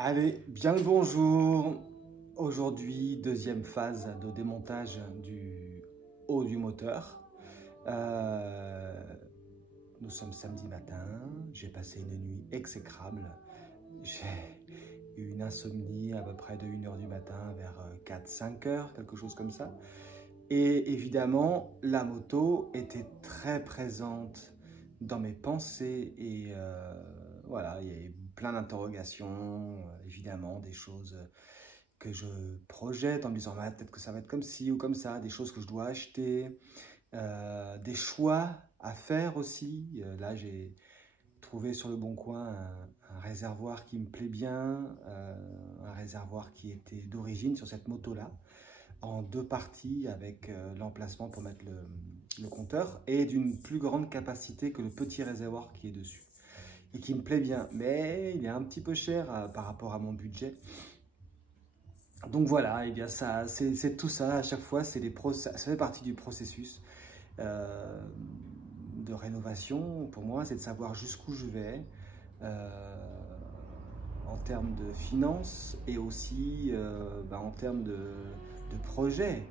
Allez, bien le bonjour. Aujourd'hui, deuxième phase de démontage du haut du moteur. Nous sommes samedi matin, j'ai passé une nuit exécrable. J'ai eu une insomnie à peu près de 1 h du matin vers 4-5 h, quelque chose comme ça. Et évidemment, la moto était très présente dans mes pensées et voilà, il y avait plein d'interrogations, évidemment, des choses que je projette en me disant ah, peut-être que ça va être comme ci ou comme ça, des choses que je dois acheter, des choix à faire aussi. Là, j'ai trouvé sur le Bon Coin un réservoir qui me plaît bien, un réservoir qui était d'origine sur cette moto-là, en 2 parties avec l'emplacement pour mettre le compteur et d'une plus grande capacité que le petit réservoir qui est dessus et qui me plaît bien, mais il est un petit peu cher par rapport à mon budget. Donc voilà, et bien ça, c'est tout ça à chaque fois, ça fait partie du processus de rénovation. Pour moi, c'est de savoir jusqu'où je vais en termes de finances et aussi en termes de projet.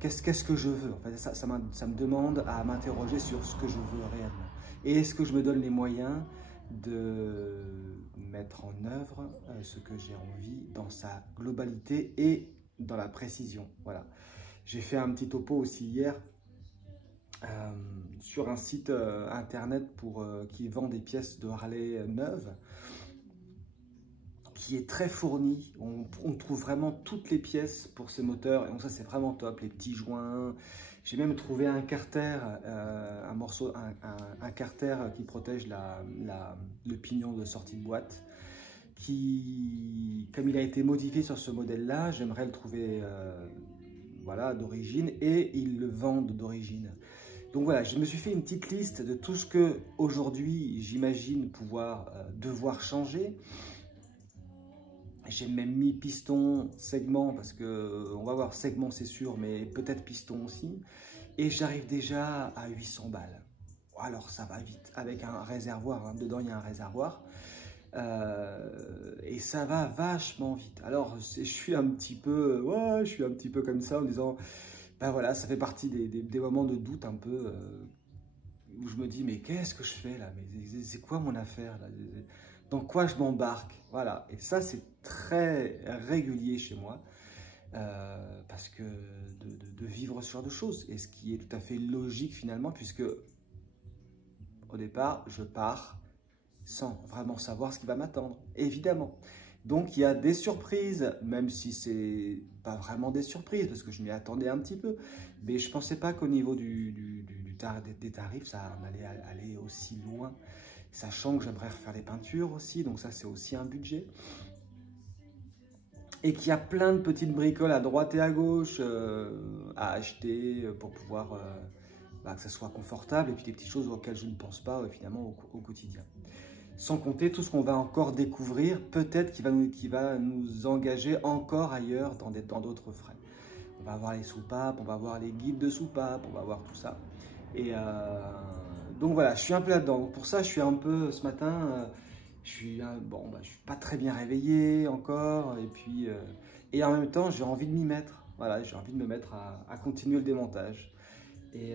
Qu'est-ce que je veux? En fait, ça me demande à m'interroger sur ce que je veux réellement. Et est-ce que je me donne les moyens de mettre en œuvre ce que j'ai envie dans sa globalité et dans la précision. Voilà. J'ai fait un petit topo aussi hier sur un site internet qui vend des pièces de Harley neuves, qui est très fourni. On trouve vraiment toutes les pièces pour ces moteurs et donc ça c'est vraiment top, les petits joints. J'ai même trouvé un carter, un carter qui protège le pignon de sortie de boîte, qui, comme il a été modifié sur ce modèle-là, j'aimerais le trouver voilà, d'origine, et ils le vendent d'origine. Donc voilà, je me suis fait une petite liste de tout ce que aujourd'hui j'imagine pouvoir devoir changer. J'ai même mis piston, segment, parce que on va voir segment c'est sûr, mais peut-être piston aussi. Et j'arrive déjà à 800 balles. Alors ça va vite, avec un réservoir, hein. Dedans il y a un réservoir. Et ça va vachement vite. Alors je suis un petit peu, ouais, je suis un petit peu comme ça en disant, ben voilà, ça fait partie des moments de doute un peu où je me dis mais qu'est-ce que je fais là, mais c'est quoi mon affaire là, dans quoi je m'embarque, voilà. Et ça c'est très régulier chez moi parce que de vivre ce genre de choses, et ce qui est tout à fait logique finalement, puisque au départ je pars sans vraiment savoir ce qui va m'attendre, évidemment. Donc il y a des surprises, même si c'est pas vraiment des surprises, parce que je m'y attendais un petit peu, mais je pensais pas qu'au niveau des tarifs, ça allait aller aussi loin, sachant que j'aimerais refaire les peintures aussi, donc ça c'est aussi un budget. Et qu'il y a plein de petites bricoles à droite et à gauche à acheter pour pouvoir que ça soit confortable, et puis des petites choses auxquelles je ne pense pas finalement au quotidien. Sans compter tout ce qu'on va encore découvrir, peut-être qui va nous engager encore ailleurs dans d'autres frais. On va avoir les soupapes, on va avoir les guides de soupapes, on va voir tout ça. Et donc voilà, je suis un peu là-dedans. Pour ça, je suis un peu, ce matin, je suis pas très bien réveillé encore. Et puis, et en même temps, j'ai envie de m'y mettre. Voilà, j'ai envie de me mettre à continuer le démontage. Et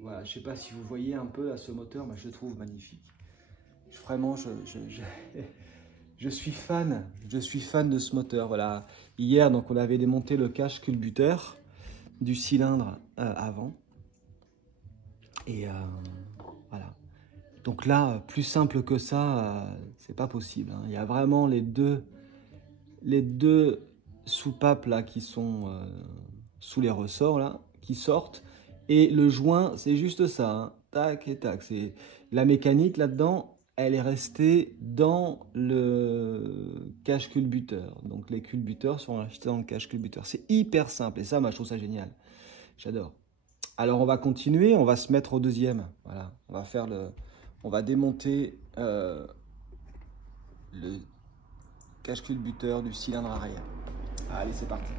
voilà, je ne sais pas si vous voyez un peu là, ce moteur, mais je le trouve magnifique. Vraiment, je suis fan de ce moteur. Voilà. Hier, donc, on avait démonté le cache culbuteur du cylindre avant. Et voilà. Donc là, plus simple que ça, c'est pas possible, hein. Il y a vraiment les deux soupapes là qui sont sous les ressorts là, qui sortent. Et le joint, c'est juste ça, hein. Tac et tac. C'est la mécanique là-dedans. Elle est restée dans le cache culbuteur. Donc les culbuteurs sont achetés dans le cache culbuteur. C'est hyper simple et ça, moi, je trouve ça génial. J'adore. Alors on va continuer, on va se mettre au deuxième. Voilà, on va démonter le cache culbuteur du cylindre arrière. Allez, c'est parti.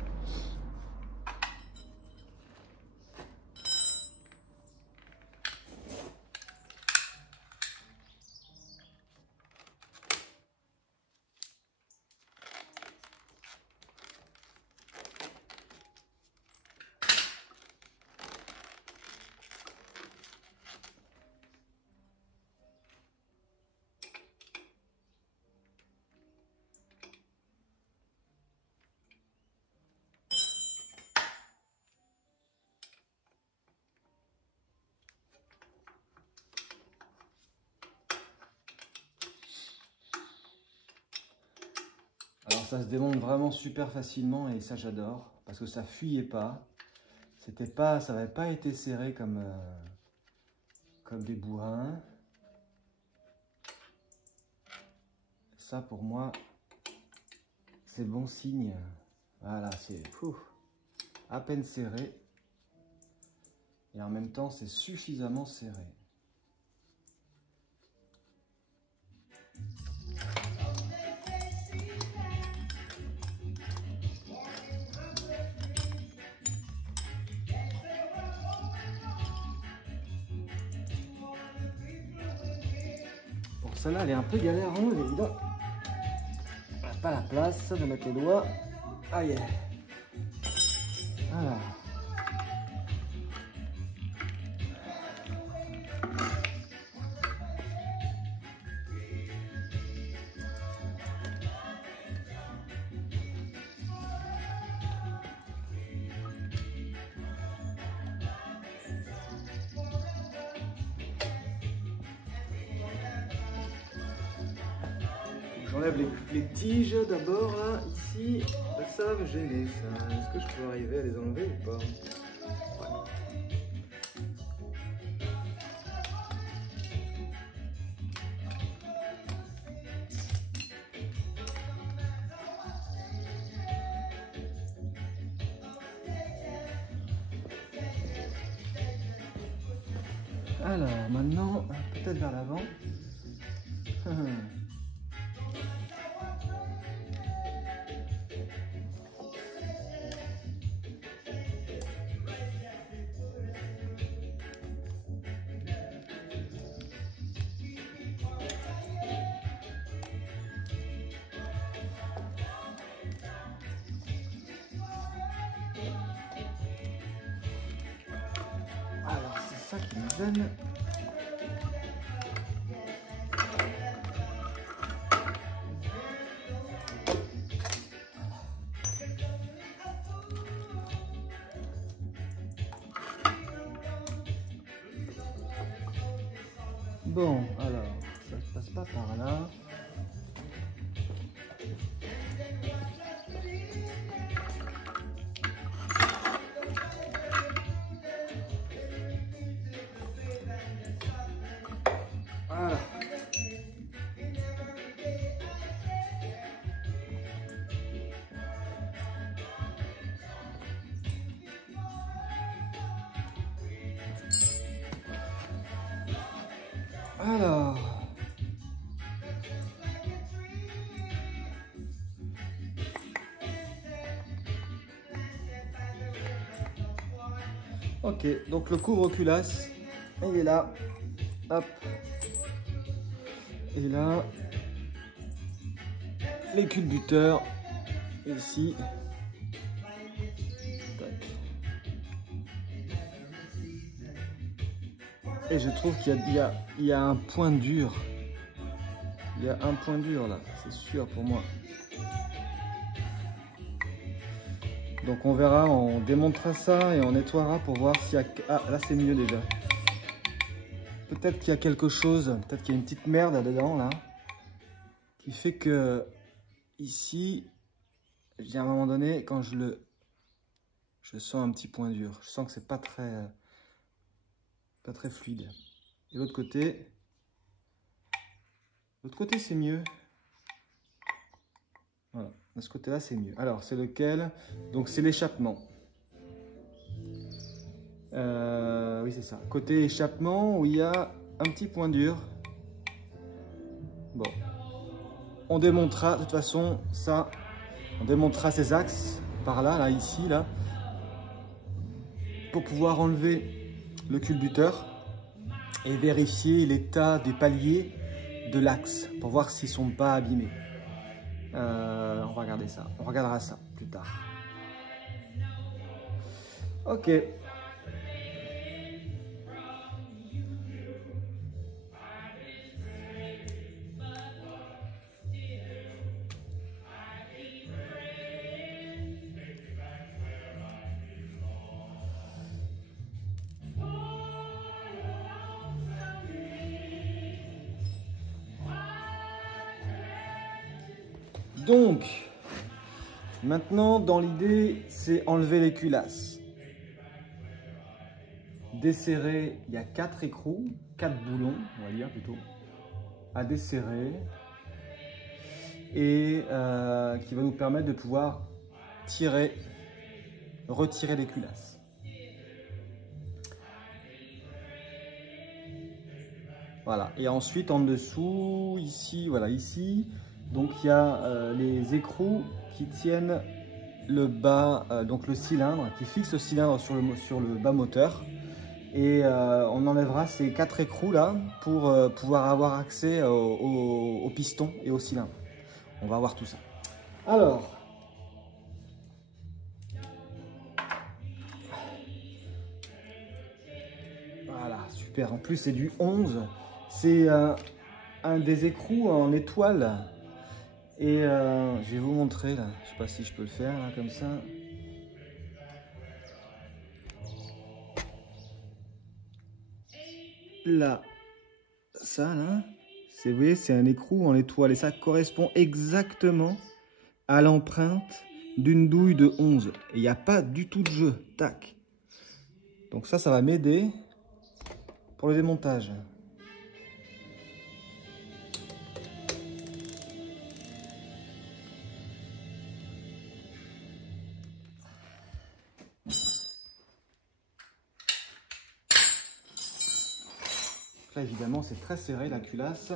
Alors ça se démonte vraiment super facilement et ça j'adore parce que ça fuyait pas. Ça n'avait pas été serré comme des bourrins. Ça pour moi c'est bon signe. Voilà, c'est à peine serré et en même temps c'est suffisamment serré. Celle-là, elle est un peu galère, hein, évidemment. On n'a pas la place de mettre les doigts. Aïe. Voilà. J'enlève les tiges d'abord, là, ici. Ça va me gêner, ça. Est-ce que je peux arriver à les enlever ou pas? Ouais. Alors, maintenant, peut-être vers l'avant. Alors, c'est ça qui me gêne. Bon, alors, ça se passe pas par là. Voilà. Alors, ok, donc le couvre-culasse, il est là, hop, et là, les culbuteurs, ici, et je trouve qu'il y a un point dur, il y a un point dur là, c'est sûr pour moi. Donc on verra, on démontera ça et on nettoiera pour voir s'il y a... Ah, là c'est mieux déjà. Peut-être qu'il y a quelque chose, peut-être qu'il y a une petite merde là-dedans, là, qui fait que ici, à un moment donné, quand je sens un petit point dur. Je sens que c'est pas très fluide. Et l'autre côté c'est mieux. Voilà, de ce côté-là c'est mieux. Alors c'est lequel? Donc c'est l'échappement. Oui c'est ça. Côté échappement où il y a un petit point dur. Bon, on démontera de toute façon ça. On démontera ces axes par là, là, ici, là, pour pouvoir enlever le culbuteur et vérifier l'état des paliers de l'axe pour voir s'ils sont pas abîmés. On va regarder ça. On regardera ça plus tard. Ok. Donc, Maintenant, dans l'idée, c'est enlever les culasses. Desserrer, il y a 4 écrous, 4 boulons, on va dire plutôt, à desserrer. Et qui va nous permettre de pouvoir retirer les culasses. Voilà, et ensuite en dessous, ici, voilà, ici, donc il y a les écrous qui tiennent le bas, donc le cylindre, qui fixe le cylindre sur le bas moteur. Et on enlèvera ces 4 écrous là pour pouvoir avoir accès au piston et au cylindre. On va voir tout ça. Alors, voilà, super. En plus, c'est du 11. C'est un des écrous en étoile. Et je vais vous montrer là. Je sais pas si je peux le faire là, comme ça. Là, ça là. Vous voyez, c'est un écrou en étoile et ça correspond exactement à l'empreinte d'une douille de 11. Et il n'y a pas du tout de jeu. Tac. Donc ça va m'aider pour le démontage. Là, évidemment, c'est très serré la culasse.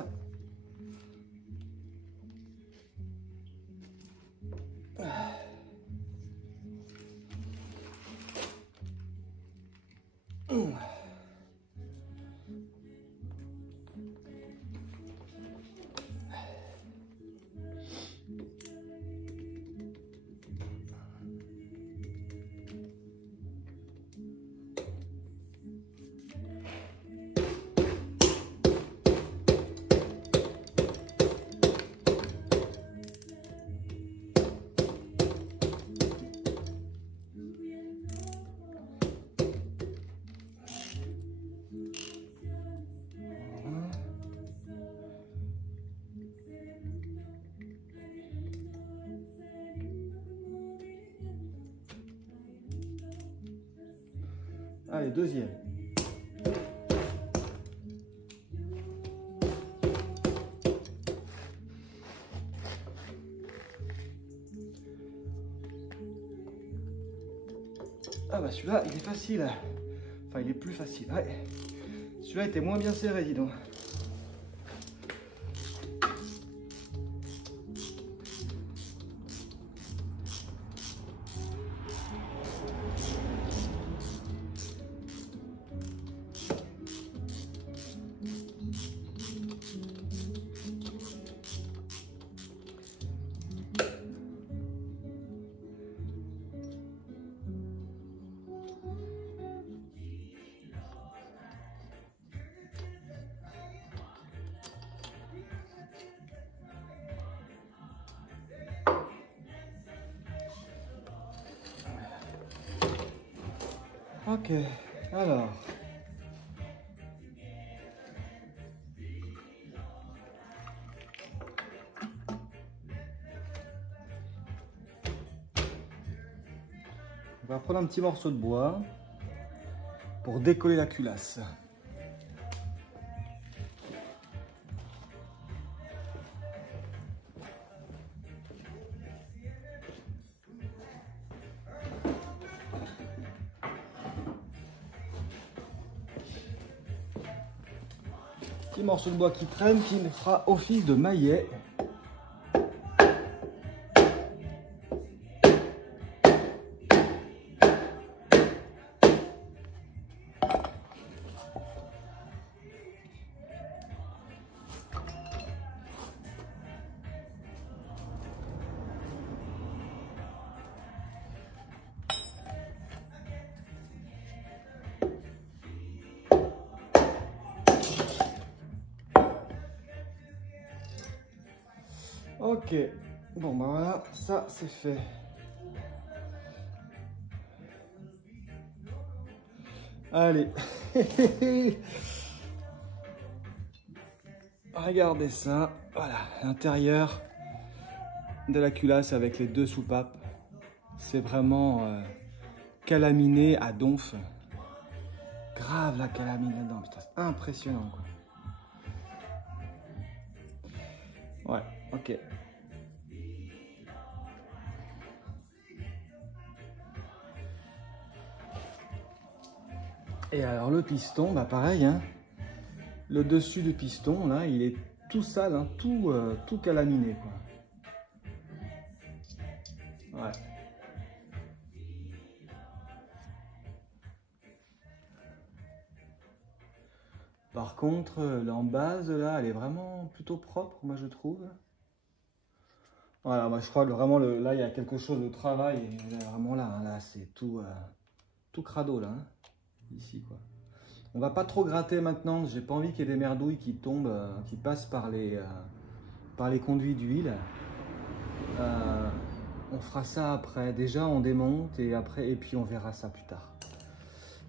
Allez, deuxième. Ah bah celui-là, il est facile. Enfin, il est plus facile. Ouais. Celui-là était moins bien serré, dis donc. Ok, alors. On va prendre un petit morceau de bois pour décoller la culasse. Petit morceau de bois qui traîne, qui fera office de maillet. Ok, bon bah voilà, ça c'est fait. Allez, regardez ça, voilà, l'intérieur de la culasse avec les deux soupapes. C'est vraiment calaminé à donf. Grave la calamine là-dedans, putain, c'est impressionnant quoi. Ouais, ok. Et alors le piston, bah pareil, hein. Le dessus du piston, là, il est tout sale, hein, tout calaminé, quoi. Ouais. Par contre, l'embase, là, elle est vraiment plutôt propre, moi, je trouve. Voilà, moi, je crois que vraiment, là, il y a quelque chose de travail, et là, vraiment là, hein, là, c'est tout crado, là, hein, ici, quoi. On va pas trop gratter maintenant, j'ai pas envie qu'il y ait des merdouilles qui tombent, qui passent par les conduits d'huile. On fera ça après. Déjà, on démonte et puis on verra ça plus tard.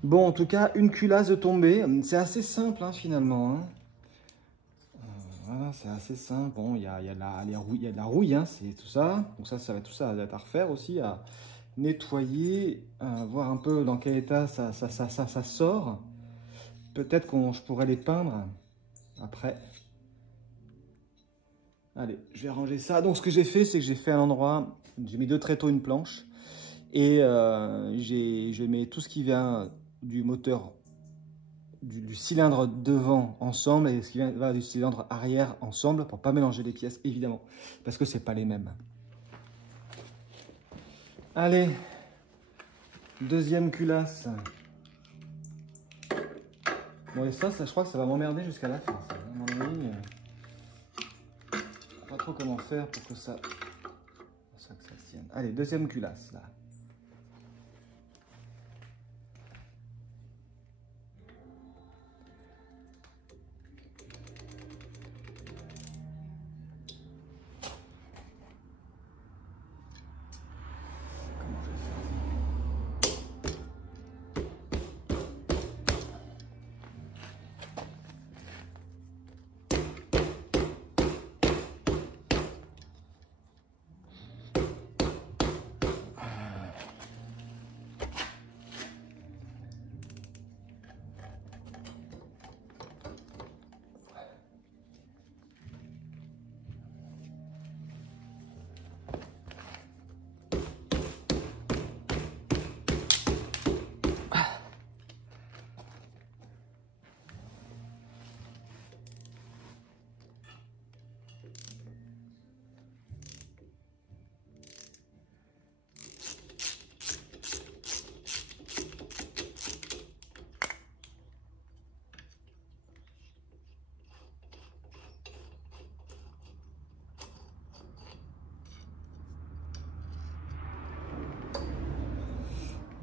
Bon, en tout cas, une culasse de tombée. C'est assez simple, hein, finalement. Hein. Voilà, c'est assez simple. Bon, il y a de la rouille, hein, c'est tout ça. Donc ça va être tout ça à refaire aussi, à nettoyer, voir un peu dans quel état ça sort. Peut-être je pourrais les peindre après. Allez, je vais ranger ça. Donc, ce que j'ai fait, c'est que j'ai fait un endroit, j'ai mis 2 tréteaux, une planche, et je mets tout ce qui vient du moteur, du cylindre devant ensemble, et ce qui va du cylindre arrière ensemble, pour pas mélanger les pièces, évidemment, parce que c'est pas les mêmes. Allez, deuxième culasse. Bon, et ça, je crois que ça va m'emmerder jusqu'à la fin. Ça, à mon avis, pas trop comment faire pour que ça tienne. Allez, deuxième culasse, là.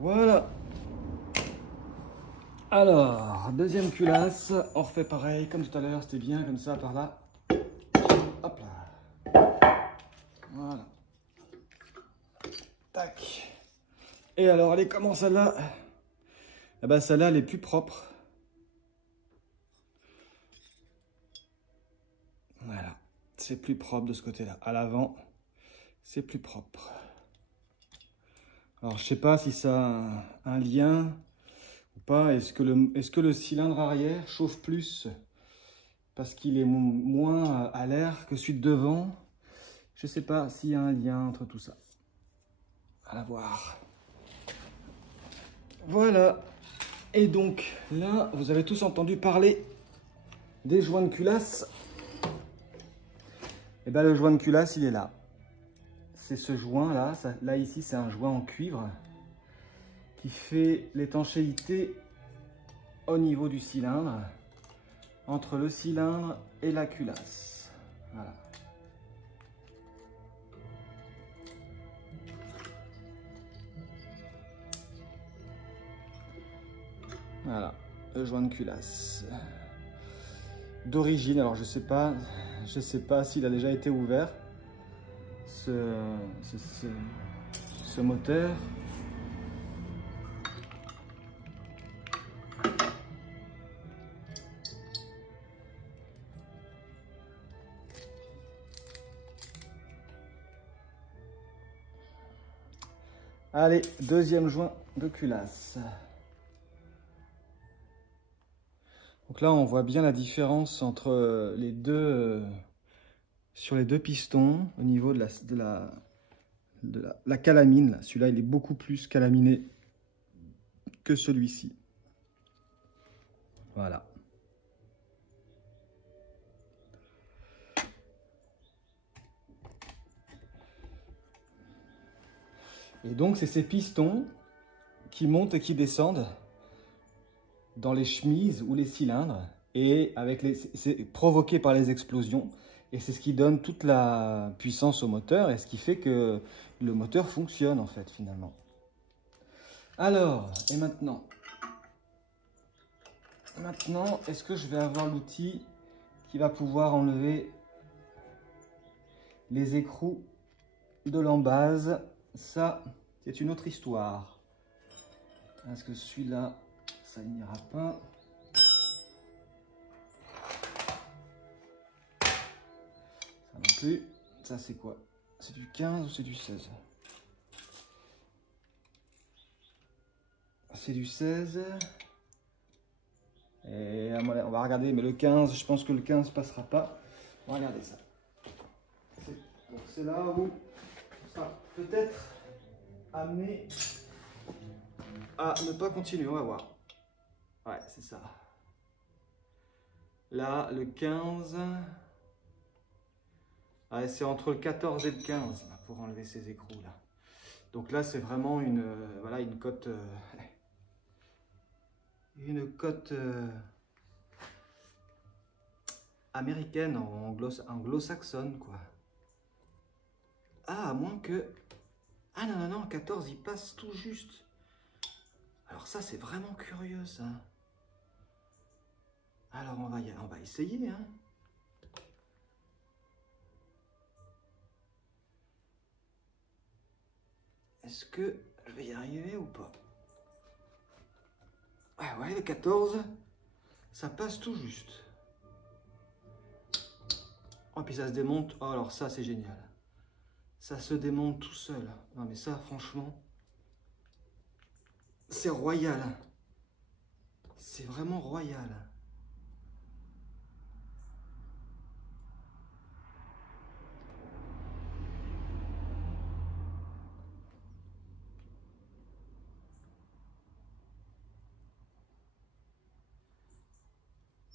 Voilà. Alors, deuxième culasse, on refait pareil, comme tout à l'heure, c'était bien, comme ça, par là. Hop là. Voilà. Tac. Et alors, elle est comment celle-là? Eh ben, celle-là, elle est plus propre. Voilà. C'est plus propre de ce côté-là. À l'avant, c'est plus propre. Alors, je sais pas si ça a un lien ou pas. Est-ce que le cylindre arrière chauffe plus parce qu'il est moins à l'air que celui de devant? Je sais pas s'il y a un lien entre tout ça. À la voir. Voilà. Et donc, là, vous avez tous entendu parler des joints de culasse. Et bien, le joint de culasse, il est là. C'est ce joint-là. Là, ici, c'est un joint en cuivre qui fait l'étanchéité au niveau du cylindre, entre le cylindre et la culasse. Voilà. Voilà, le joint de culasse. D'origine, alors je sais pas s'il a déjà été ouvert, ce moteur. Allez, deuxième joint de culasse. Donc là, on voit bien la différence entre les deux, sur les deux pistons, au niveau de la calamine. Celui-là, il est beaucoup plus calaminé que celui-ci. Voilà. Et donc, c'est ces pistons qui montent et qui descendent dans les chemises ou les cylindres, et c'est provoqué par les explosions, et c'est ce qui donne toute la puissance au moteur, et ce qui fait que le moteur fonctionne en fait finalement. Alors, et maintenant, est-ce que je vais avoir l'outil qui va pouvoir enlever les écrous de l'embase? Ça, c'est une autre histoire. Est-ce que celui-là, ça n'ira pas? Ça non plus. Ça, c'est quoi? C'est du 15 ou c'est du 16? C'est du 16. Et on va regarder, mais le 15, je pense que le 15 passera pas. On va regarder ça. Donc c'est là où ça sera peut-être amené à ne pas continuer. On va voir. Ouais, c'est ça. Là, le 15. Ouais, c'est entre le 14 et le 15 là, pour enlever ces écrous là. Donc là, c'est vraiment voilà, une cote. Une cote américaine, anglo-saxonne, quoi. Ah, à moins que... Ah non, non, non, 14, il passe tout juste. Alors ça, c'est vraiment curieux, ça. Alors, on va essayer, hein. Est-ce que je vais y arriver ou pas? Ah ouais, le 14, ça passe tout juste. Oh, puis ça se démonte. Oh, alors ça, c'est génial. Ça se démonte tout seul. Non, mais ça, franchement, c'est royal. C'est vraiment royal.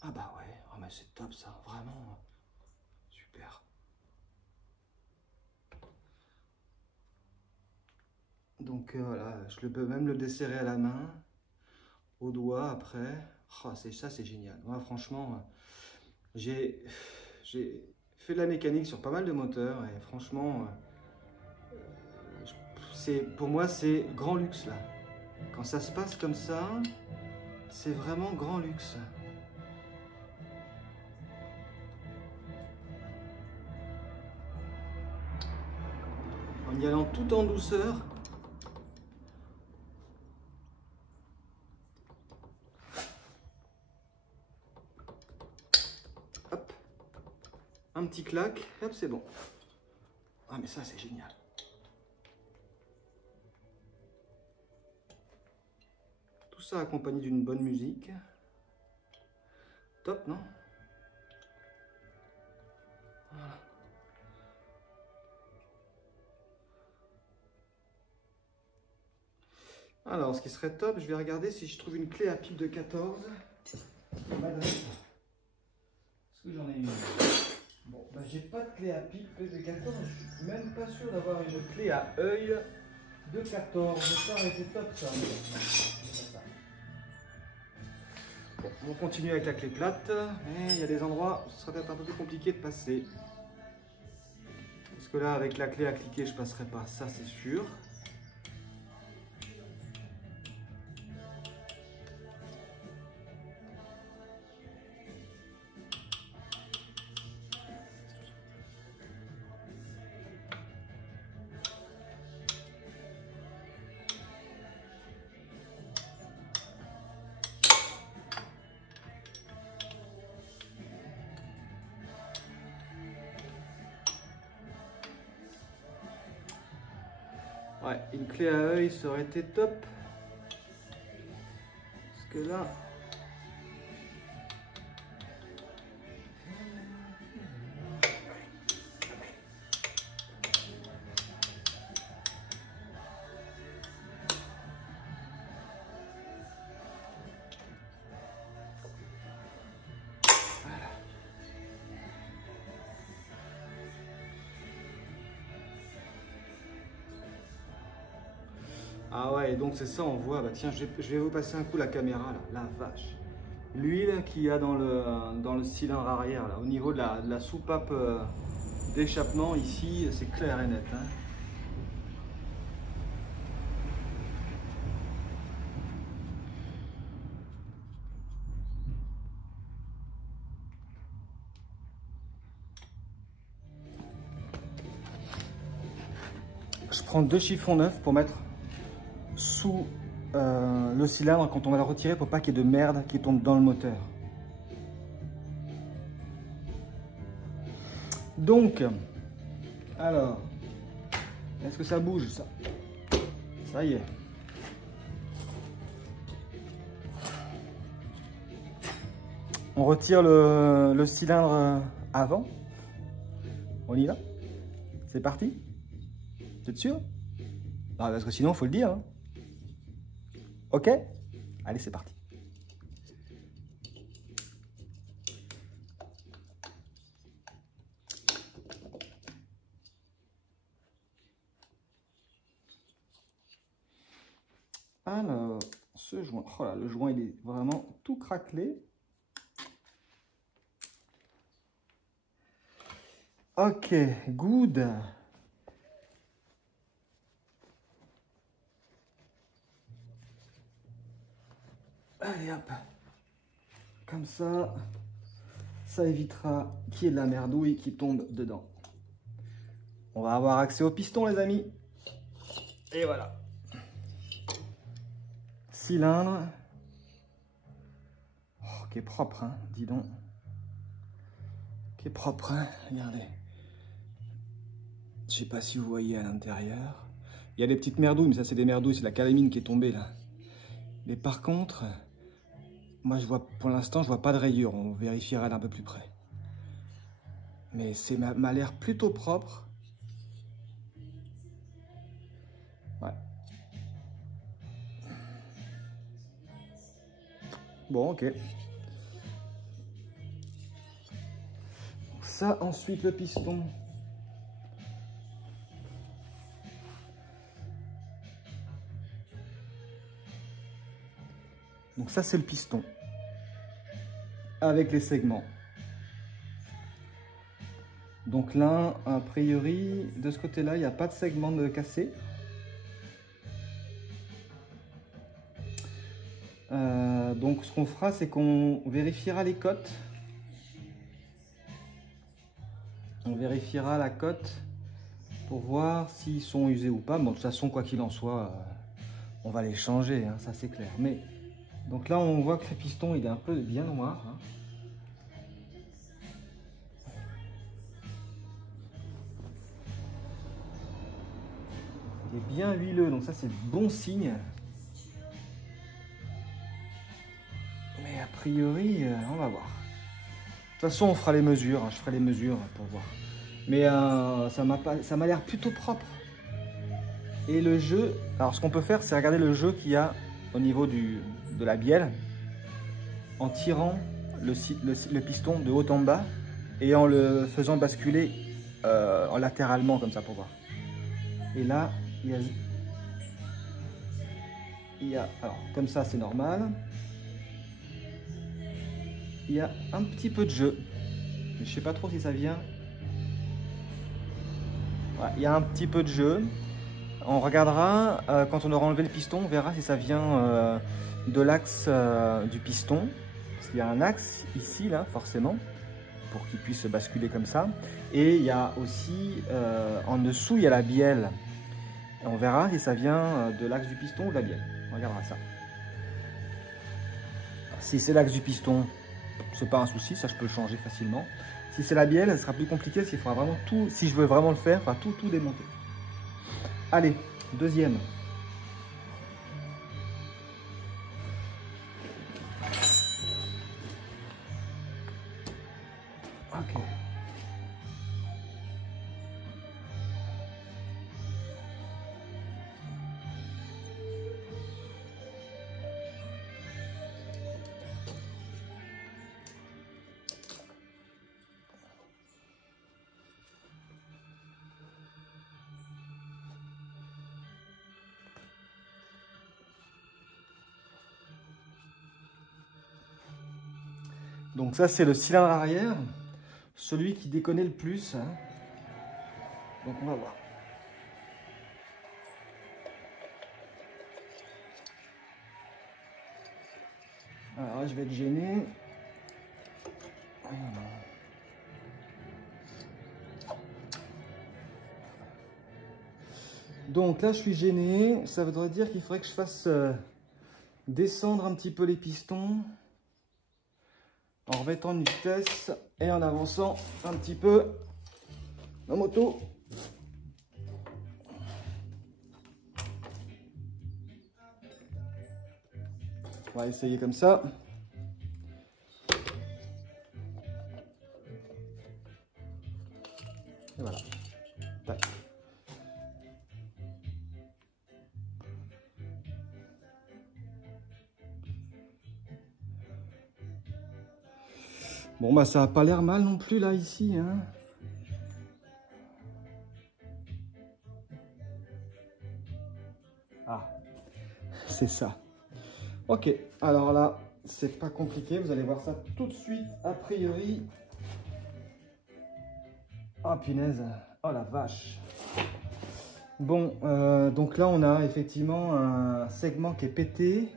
Ah bah ouais, oh mais c'est top ça, vraiment super. Donc voilà, je peux même le desserrer à la main, au doigt après. Oh, ça c'est génial. Moi franchement, j'ai fait de la mécanique sur pas mal de moteurs et franchement, pour moi c'est grand luxe là. Quand ça se passe comme ça, c'est vraiment grand luxe. En y allant tout en douceur. Hop, un petit clac, hop, c'est bon. Ah mais ça c'est génial. Tout ça accompagné d'une bonne musique. Top, non? Voilà. Alors, ce qui serait top, je vais regarder si je trouve une clé à pipe de 14. Est-ce que j'en ai une? Bon, bah, j'ai pas de clé à pipe de 14. Je suis même pas sûr d'avoir une clé à œil de 14. Ça aurait été top, ça. Bon, on continue avec la clé plate. Mais il y a des endroits où ce serait peut-être un peu plus compliqué de passer. Parce que là, avec la clé à cliquer, je passerai pas. Ça, c'est sûr. Ouais, une clé à œil, ça aurait été top. Parce que là... Ah ouais, et donc c'est ça, on voit, bah tiens, je vais vous passer un coup la caméra, là, la vache. L'huile qu'il y a dans le cylindre arrière, là, au niveau de la soupape d'échappement, ici, c'est clair et net. Hein. Je prends 2 chiffons neufs pour mettre sous le cylindre quand on va le retirer pour pas qu'il y ait de merde qui tombe dans le moteur. Donc, alors, est-ce que ça bouge ça? Ça y est. On retire le cylindre avant. On y va? C'est parti? Vous êtes sûr? Non, parce que sinon, il faut le dire. Hein. Ok? Allez, c'est parti. Alors, ce joint, oh là, le joint, il est vraiment tout craquelé. Ok, good. Allez hop, comme ça évitera qu'il y ait de la merdouille qui tombe dedans. On va avoir accès au piston les amis. Et voilà. Cylindre. Oh, qui est propre, hein, dis donc. Qui est propre, hein, regardez. Je sais pas si vous voyez à l'intérieur. Il y a des petites merdouilles, mais ça c'est des merdouilles, c'est la calamine qui est tombée là. Mais par contre... Moi, je vois, pour l'instant, je vois pas de rayures. On vérifiera d'un peu plus près. Mais c'est m'a l'air plutôt propre. Ouais. Bon, ok. Ça, ensuite, le piston. Donc ça, c'est le piston. Avec les segments. Donc là, a priori, de ce côté-là, il n'y a pas de segment de cassé. Donc ce qu'on fera, c'est qu'on vérifiera les cotes. On vérifiera la cote pour voir s'ils sont usés ou pas. Bon, de toute façon, quoi qu'il en soit, on va les changer, hein, ça c'est clair. Mais donc là, on voit que le piston, il est un peu bien noir. Hein. Il est bien huileux, donc ça c'est bon signe. Mais a priori, on va voir. De toute façon, on fera les mesures, hein, je ferai les mesures pour voir. Mais ça m'a l'air plutôt propre. Et le jeu, alors ce qu'on peut faire, c'est regarder le jeu qu'il y a au niveau de la bielle, en tirant le piston de haut en bas et en le faisant basculer latéralement comme ça pour voir. Et là, il y a alors comme ça c'est normal. Il y a un petit peu de jeu, mais je sais pas trop si ça vient. Ouais, il y a un petit peu de jeu. On regardera quand on aura enlevé le piston, on verra si ça vient de l'axe du piston. Parce qu'il y a un axe ici, là, forcément, pour qu'il puisse basculer comme ça. Et il y a aussi, en dessous, il y a la bielle. Et on verra si ça vient de l'axe du piston ou de la bielle. On regardera ça. Si c'est l'axe du piston, c'est pas un souci, ça je peux le changer facilement. Si c'est la bielle, ça sera plus compliqué, parce qu'il faudra vraiment tout, si je veux vraiment le faire, il faudra tout démonter. Allez, deuxième. Ok. Donc ça, c'est le cylindre arrière, celui qui déconnait le plus. Hein. Donc on va voir. Alors là, je vais être gêné. Donc là, je suis gêné. Ça voudrait dire qu'il faudrait que je fasse descendre un petit peu les pistons en remettant une vitesse et en avançant un petit peu la moto. On va essayer comme ça. Et voilà. Tac. Bon bah ça n'a pas l'air mal non plus là ici hein. Ah, c'est ça. Ok, alors là c'est pas compliqué, vous allez voir ça tout de suite a priori. Oh punaise, oh la vache. Bon, donc là on a effectivement un segment qui est pété.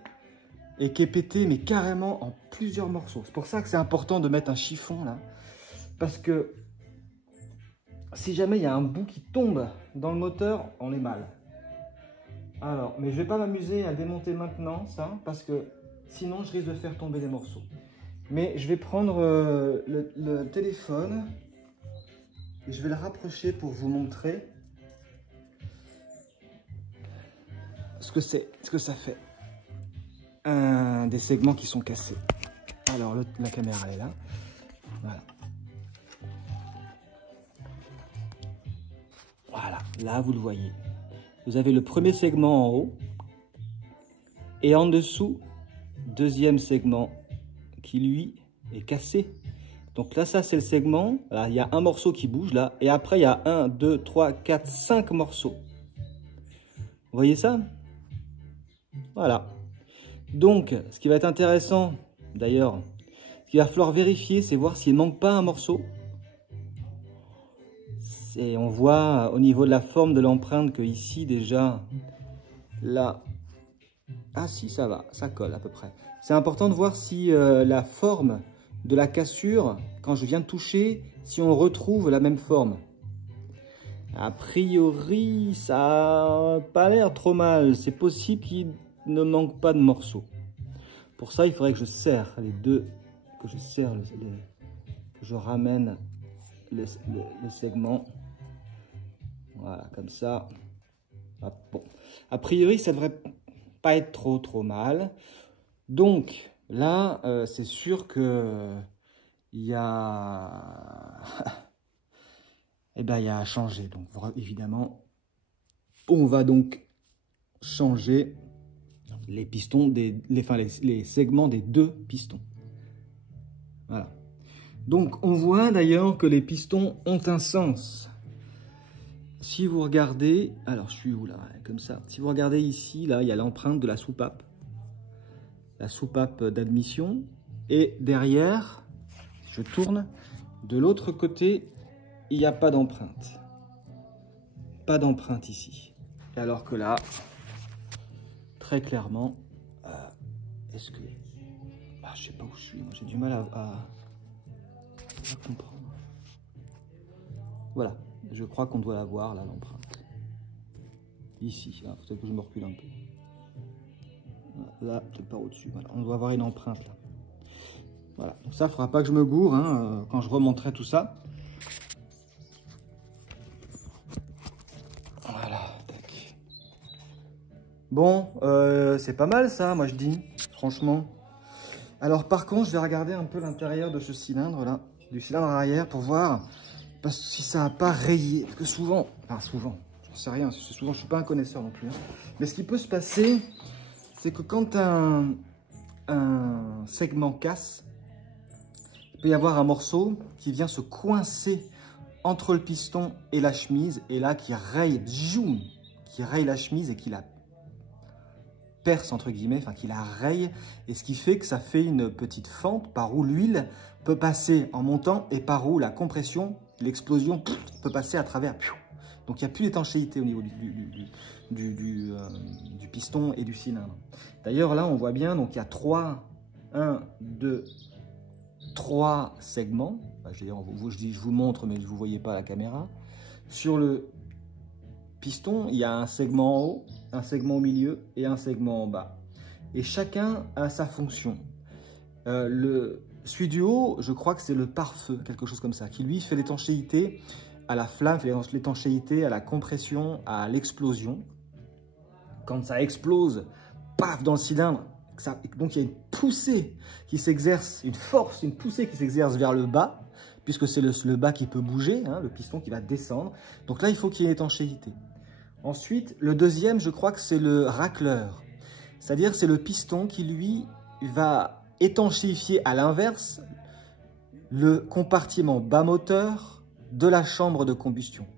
Et qui est pété, mais carrément en plusieurs morceaux. C'est pour ça que c'est important de mettre un chiffon là. Parce que si jamais il y a un bout qui tombe dans le moteur, on est mal. Alors, mais je vais pas m'amuser à démonter maintenant ça, parce que sinon je risque de faire tomber des morceaux. Mais je vais prendre le téléphone et je vais le rapprocher pour vous montrer ce que c'est, ce que ça fait. Des segments qui sont cassés. Alors la caméra elle est là. Voilà. Voilà, là vous le voyez. Vous avez le premier segment en haut et en dessous, deuxième segment qui lui est cassé. Donc là ça c'est le segment. Là, il y a un morceau qui bouge là et après il y a 1, 2, 3, 4, 5 morceaux. Vous voyez ça? Voilà. Donc, ce qui va être intéressant, d'ailleurs, ce qu'il va falloir vérifier, c'est voir s'il ne manque pas un morceau. Et on voit au niveau de la forme de l'empreinte que ici, déjà, là, ah si, ça va, ça colle à peu près. C'est important de voir si la forme de la cassure, quand je viens de toucher, si on retrouve la même forme. A priori, ça n'a pas l'air trop mal. C'est possible qu'il ne manque pas de morceaux. Pour ça, il faudrait que je serre les deux, que je ramène le segment. Voilà, comme ça. Ah, bon. A priori, ça devrait pas être trop mal. Donc, là, c'est sûr que il y a... eh ben, il y a à changer. Donc, évidemment, on va donc changer les pistons, les segments des deux pistons. Voilà. Donc, on voit d'ailleurs que les pistons ont un sens. Si vous regardez, alors je suis où là? Comme ça. Si vous regardez ici, là, il y a l'empreinte de la soupape d'admission. Et derrière, je tourne, de l'autre côté, il n'y a pas d'empreinte. Pas d'empreinte ici. Alors que là, très clairement, est-ce que... Ah, je sais pas où je suis, moi j'ai du mal à comprendre. Voilà, je crois qu'on doit la voir là, l'empreinte. Ici, il faut que je me recule un peu. Là, peut-être pas au-dessus, voilà, on doit avoir une empreinte là. Voilà, donc ça, il ne faudra pas que je me gourre hein, quand je remonterai tout ça. Voilà, tac. Bon, c'est pas mal ça, moi je dis, franchement. Alors par contre, je vais regarder un peu l'intérieur de ce cylindre là, du cylindre arrière pour voir si ça n'a pas rayé. Parce que souvent, enfin souvent, j'en sais rien, souvent je suis pas un connaisseur non plus. Hein. Mais ce qui peut se passer, c'est que quand un segment casse, il peut y avoir un morceau qui vient se coincer entre le piston et la chemise, et là qui raye la chemise et qui la perce entre guillemets, enfin qui la raye, et ce qui fait que ça fait une petite fente par où l'huile peut passer en montant et par où la compression, l'explosion peut passer à travers. Donc il n'y a plus d'étanchéité au niveau du piston et du cylindre. D'ailleurs là on voit bien, donc il y a 3 segments. Enfin, je vous montre, mais je ne vous voyez pas à la caméra. Sur le piston, il y a un segment en haut, un segment au milieu et un segment en bas. Et chacun a sa fonction. Celui du haut, je crois que c'est le pare-feu, quelque chose comme ça, qui lui fait l'étanchéité à la flamme, fait l'étanchéité à la compression, à l'explosion. Quand ça explose, paf, dans le cylindre, donc il y a une poussée qui s'exerce, une force, une poussée qui s'exerce vers le bas, puisque c'est le bas qui peut bouger, hein, le piston qui va descendre. Donc là, il faut qu'il y ait une étanchéité. Ensuite, le deuxième, je crois que c'est le racleur. C'est-à-dire c'est le piston qui, lui, va étanchéifier à l'inverse le compartiment bas moteur de la chambre de combustion.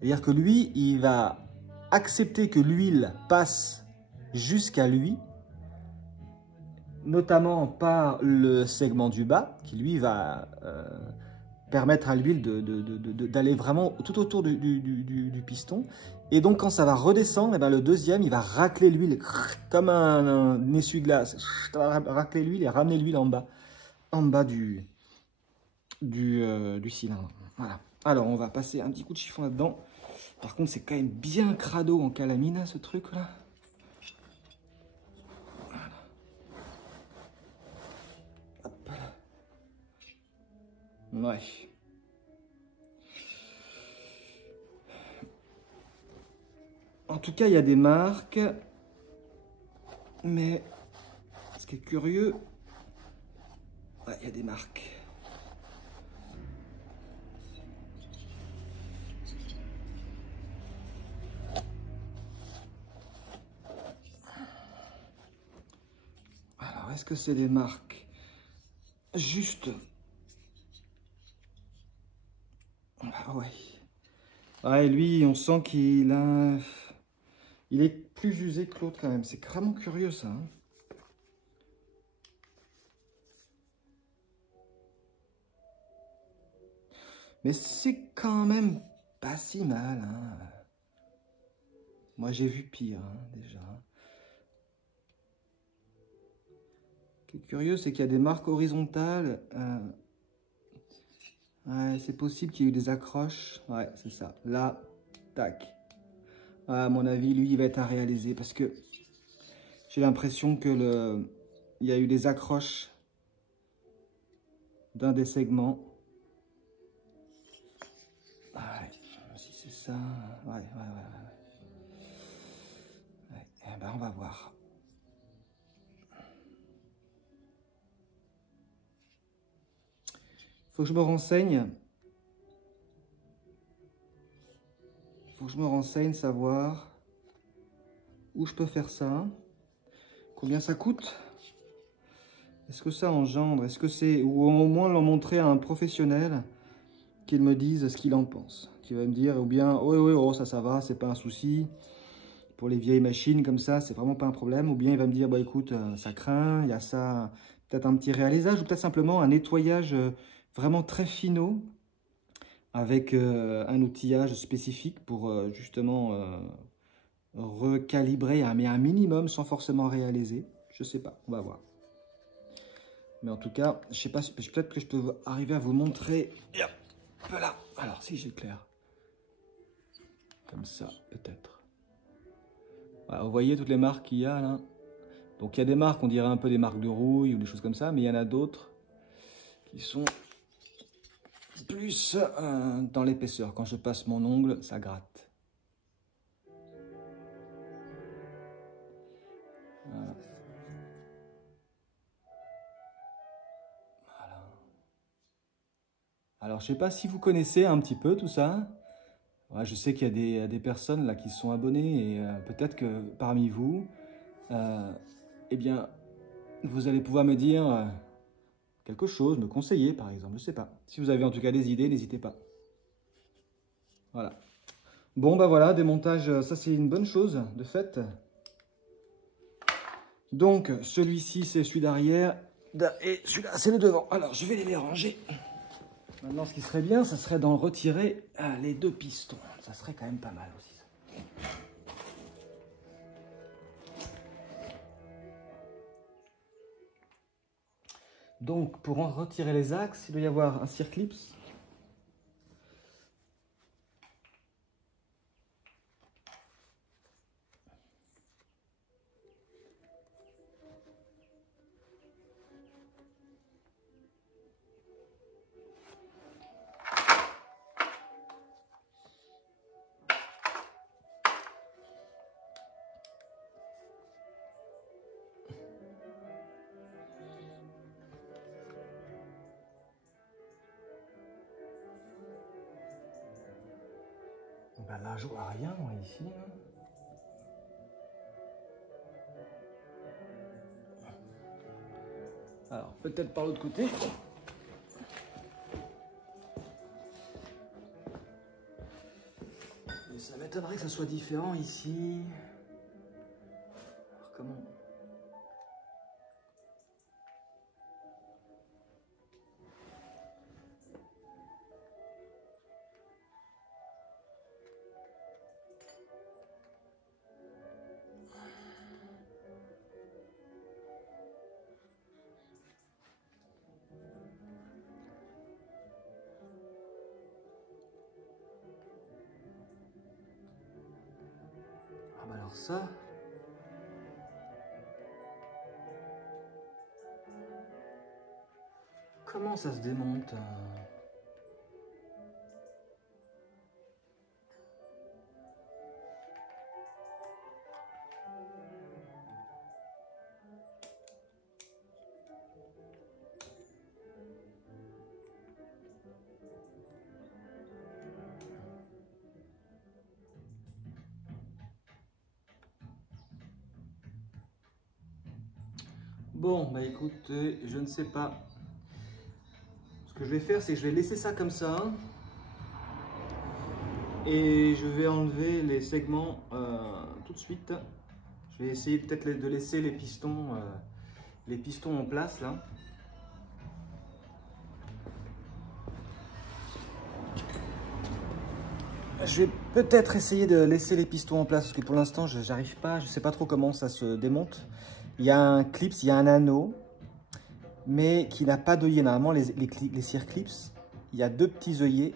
C'est-à-dire que lui, il va accepter que l'huile passe jusqu'à lui, notamment par le segment du bas, qui lui va permettre à l'huile d'aller vraiment tout autour du piston. Et donc quand ça va redescendre, et bien, le deuxième, il va racler l'huile comme un essuie-glace. Ça va racler l'huile et ramener l'huile en bas du cylindre. Voilà. Alors on va passer un petit coup de chiffon là-dedans. Par contre, c'est quand même bien crado en calamine, ce truc-là. Ouais. En tout cas, il y a des marques. Mais ce qui est curieux, ouais, il y a des marques. Alors, est-ce que c'est des marques juste? Ah ouais. Ouais, lui, on sent qu'il est plus usé que l'autre quand même. C'est vraiment curieux ça. Hein. Mais c'est quand même pas si mal. Hein. Moi, j'ai vu pire hein, déjà. Ce qui est curieux, c'est qu'il y a des marques horizontales. Ouais, c'est possible qu'il y ait eu des accroches. Ouais, c'est ça. Là, tac. Ouais, à mon avis, lui, il va être à réaliser parce que j'ai l'impression que il y a eu des accroches d'un des segments. Ouais, si c'est ça. Ouais. Eh ben, on va voir. Faut que je me renseigne. Faut que je me renseigne, savoir où je peux faire ça. Combien ça coûte? Est-ce que ça engendre? Est-ce que c'est... Ou au moins l'en montrer à un professionnel qu'il me dise ce qu'il en pense. Qui va me dire, ou bien, oh, ça va, c'est pas un souci. Pour les vieilles machines comme ça, c'est vraiment pas un problème. Ou bien il va me dire, bah écoute, ça craint, il y a ça, peut-être un petit réalisage, ou peut-être simplement un nettoyage vraiment très finaux, avec un outillage spécifique pour justement recalibrer mais un minimum sans forcément réaliser. Je sais pas, on va voir. Mais en tout cas, je sais pas, peut-être que je peux arriver à vous montrer. Et hop, voilà. Alors si j'éclaire. Comme ça, peut-être. Voilà, vous voyez toutes les marques qu'il y a là. Donc il y a des marques, on dirait un peu des marques de rouille ou des choses comme ça, mais il y en a d'autres qui sont plus dans l'épaisseur. Quand je passe mon ongle, ça gratte. Voilà. Voilà. Alors, je sais pas si vous connaissez un petit peu tout ça. Ouais, je sais qu'il y a des personnes là qui se sont abonnées et peut-être que parmi vous, eh bien, vous allez pouvoir me dire quelque chose, me conseiller par exemple, je sais pas. Si vous avez en tout cas des idées, n'hésitez pas. Voilà. Bon, bah voilà, démontage, ça c'est une bonne chose de fait. Donc, celui-ci c'est celui d'arrière et celui-là c'est le devant. Alors, je vais les ranger. Maintenant, ce qui serait bien, ça serait d'en retirer les deux pistons. Ça serait quand même pas mal aussi. Ça. Donc, pour en retirer les axes, il doit y avoir un circlips. Ben là, je vois rien, moi, ici. Alors, peut-être par l'autre côté. Mais ça m'étonnerait que ça soit différent ici. Alors, comment... Ah bah alors ça... Comment ça se démonte Bon, bah écoutez, je ne sais pas. Ce que je vais faire, c'est que je vais laisser ça comme ça. Et je vais enlever les segments tout de suite. Je vais essayer peut-être de laisser les pistons en place là. Je vais peut-être essayer de laisser les pistons en place parce que pour l'instant, je n'arrive pas, je ne sais pas trop comment ça se démonte. Il y a un clips, il y a un anneau, mais qui n'a pas d'œillet. Normalement, les circlips, il y a deux petits œillets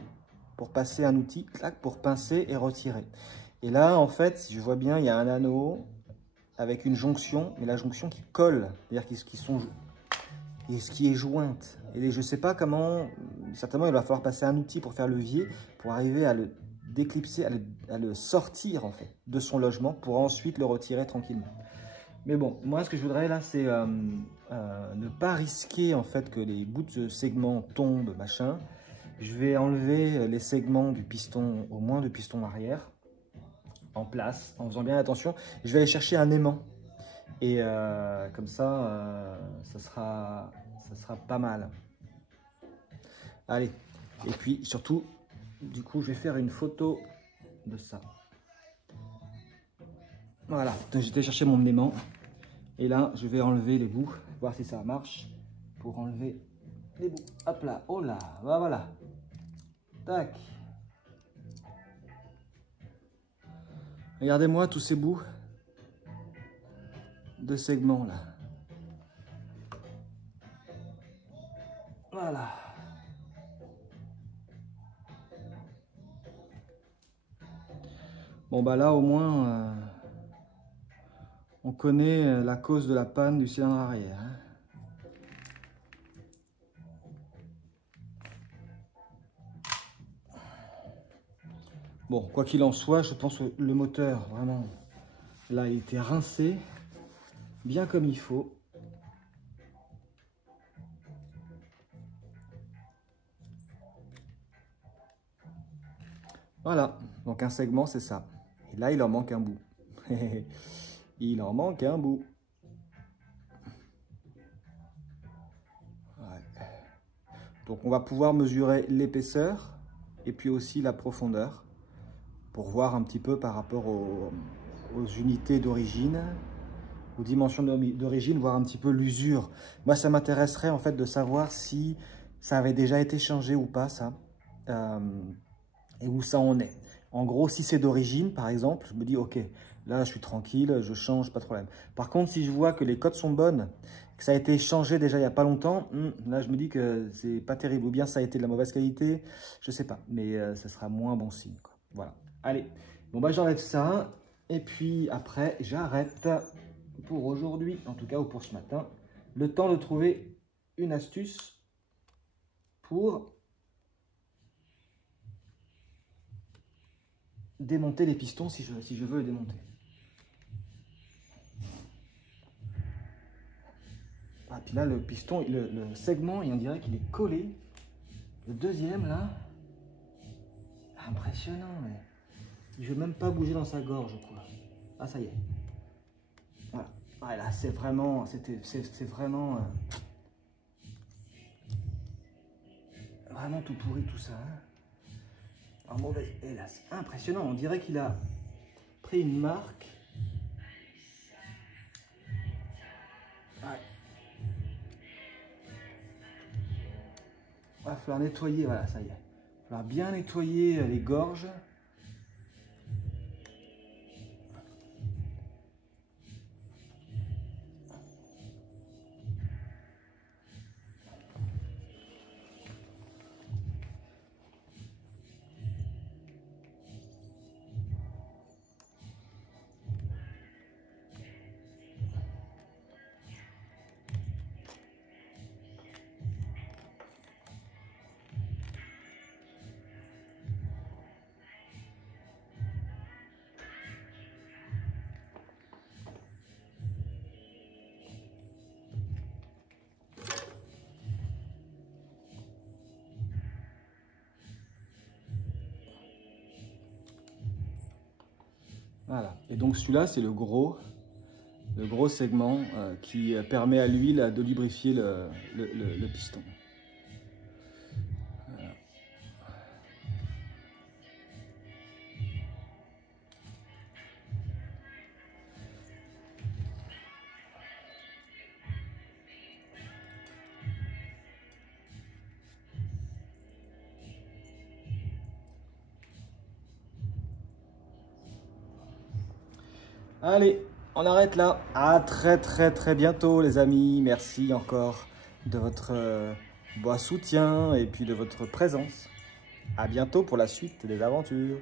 pour passer un outil, clac, pour pincer et retirer. Et là, en fait, je vois bien, il y a un anneau avec une jonction, mais la jonction qui colle, c'est-à-dire qui est jointe. Et je ne sais pas comment, certainement, il va falloir passer un outil pour faire levier, pour arriver à le déclipser, à le sortir en fait de son logement pour ensuite le retirer tranquillement. Mais bon, moi ce que je voudrais là, c'est ne pas risquer en fait que les bouts de segments tombent, machin. Je vais enlever les segments du piston, au moins du piston arrière, en place, en faisant bien attention. Je vais aller chercher un aimant et comme ça, ça sera pas mal. Allez, et puis surtout, du coup, je vais faire une photo de ça. Voilà, donc j'étais chercher mon aimant. Et là, je vais enlever les bouts, voir si ça marche. Pour enlever les bouts. Hop là, oh là, voilà. Tac. Regardez-moi tous ces bouts de segments là. Voilà. Bon bah là au moins on connaît la cause de la panne du cylindre arrière. Hein. Bon, quoi qu'il en soit, je pense que le moteur, vraiment, là il était rincé. bien comme il faut. Voilà, donc un segment, c'est ça. Et là, il en manque un bout. Il en manque un bout. Ouais. Donc, on va pouvoir mesurer l'épaisseur et puis aussi la profondeur pour voir un petit peu par rapport aux unités d'origine, aux dimensions d'origine, voir un petit peu l'usure. Moi, ça m'intéresserait en fait de savoir si ça avait déjà été changé ou pas, ça. Et où ça en est. En gros, si c'est d'origine, par exemple, je me dis, ok, là, je suis tranquille, je change, pas de problème. Par contre, si je vois que les cotes sont bonnes, que ça a été changé déjà il n'y a pas longtemps, là, je me dis que c'est pas terrible. Ou bien ça a été de la mauvaise qualité, je sais pas. Mais ça sera moins bon signe, quoi. Voilà. Allez, bon, bah, j'enlève ça. Et puis, après, j'arrête pour aujourd'hui, en tout cas, ou pour ce matin. Le temps de trouver une astuce pour démonter les pistons si je veux les démonter. Ah, puis là, le piston, le segment, on dirait qu'il est collé. Le deuxième, là, impressionnant. Mais il ne veut même pas bouger dans sa gorge, quoi. Ah, ça y est. Voilà. Ah, là, c'est vraiment, c'est vraiment, vraiment tout pourri, tout ça. Hein. En mauvais, et là, c'est impressionnant. On dirait qu'il a pris une marque. Ouais. Il va falloir nettoyer, voilà, ça y est. Il va falloir bien nettoyer les gorges. Voilà, et donc celui-là, c'est le gros segment qui permet à l'huile de lubrifier le piston. Voilà. Allez, on arrête là. À très bientôt les amis. Merci encore de votre soutien et puis de votre présence. À bientôt pour la suite des aventures.